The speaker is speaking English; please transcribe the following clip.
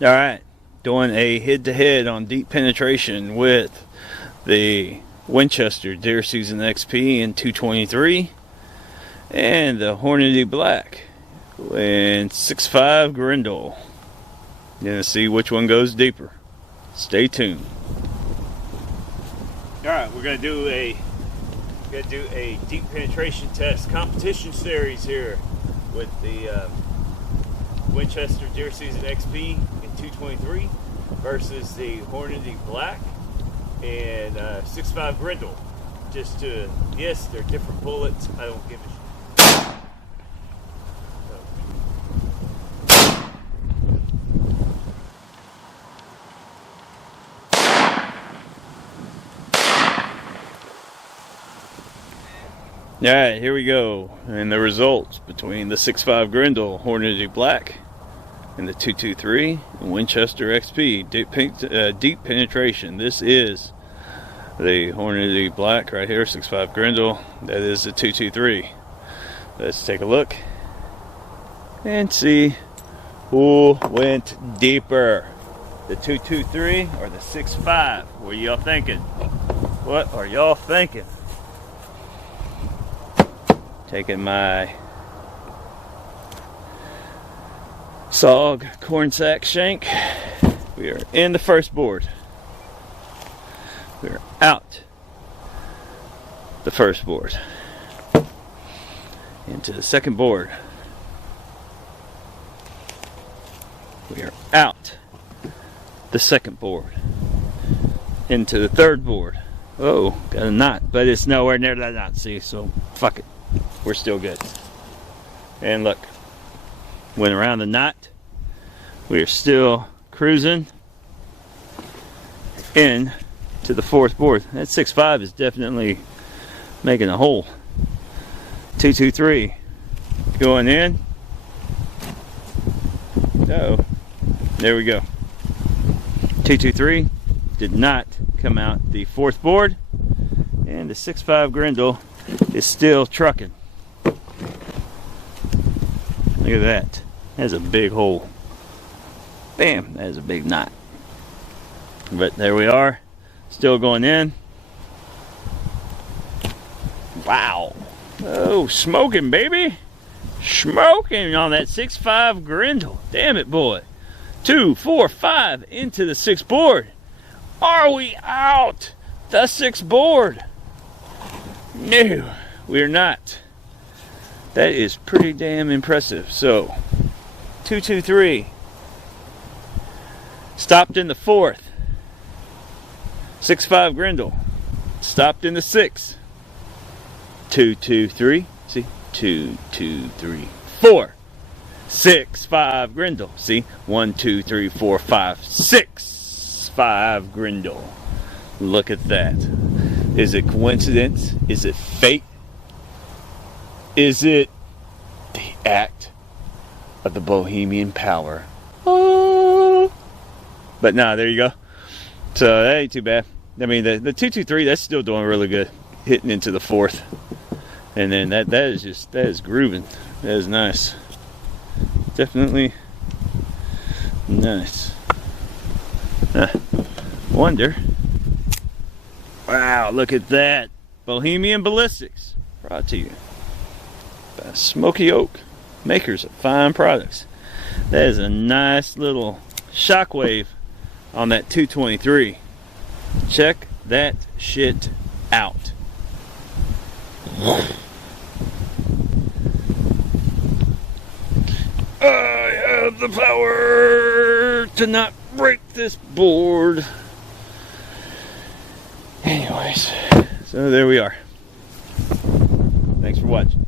Alright, doing a head-to-head on deep penetration with the Winchester Deer Season XP in 223 and the Hornady Black in 6.5 Grendel. You're gonna see which one goes deeper. Stay tuned. Alright, we're gonna do a deep penetration test competition series here with the Winchester Deer Season XP in 223 versus the Hornady Black and 6.5 Grendel. Just to, yes, they're different bullets. I don't give a shit. Alright, here we go. And the results between the 6.5 Grendel Hornady Black and the 223 Winchester XP deep penetration. This is the Hornady Black right here, 6.5 Grendel. That is the 223. Let's take a look and see who went deeper, the 223 or the 6.5. What are y'all thinking? What are y'all thinking? Taking my SOG corn sack shank. We are in the first board. We are out the first board. Into the second board. We are out the second board. Into the third board. Oh, got a knot, but it's nowhere near that knot, see, so fuck it. We're still good. And look, went around the knot. We are still cruising in to the fourth board. That 6.5 is definitely making a hole. 223 going in. Oh, there we go. 223 did not come out the fourth board, and the 6.5 Grendel is still trucking. Look at that. That's a big hole. Bam, that is a big knot. But there we are. Still going in. Wow. Oh, smoking, baby. Smoking on that 6.5 Grendel. Damn it, boy. 2, 4, 5 into the sixth board. Are we out the sixth board? No, we're not. That is pretty damn impressive. So, 223 stopped in the fourth. 6.5 Grendel stopped in the sixth. 223. See, 2, 2, 3, 4. 6.5 Grendel. See, 1, 2, 3, 4, 5, 6.5 Grendel. Look at that. Is it coincidence? Is it fate? Is it the act of the Bohemian power? Oh. But nah, there you go. So that ain't too bad. I mean, the 223, that's still doing really good, hitting into the fourth. And then that is grooving. That is nice. Definitely nice. Wonder. Wow, look at that. Bohemian Ballistics. Brought to you by Smoky Oak, makers of fine products. That is a nice little shockwave on that 223. Check that shit out. I have the power to not break this board. Anyways, so there we are. Thanks for watching.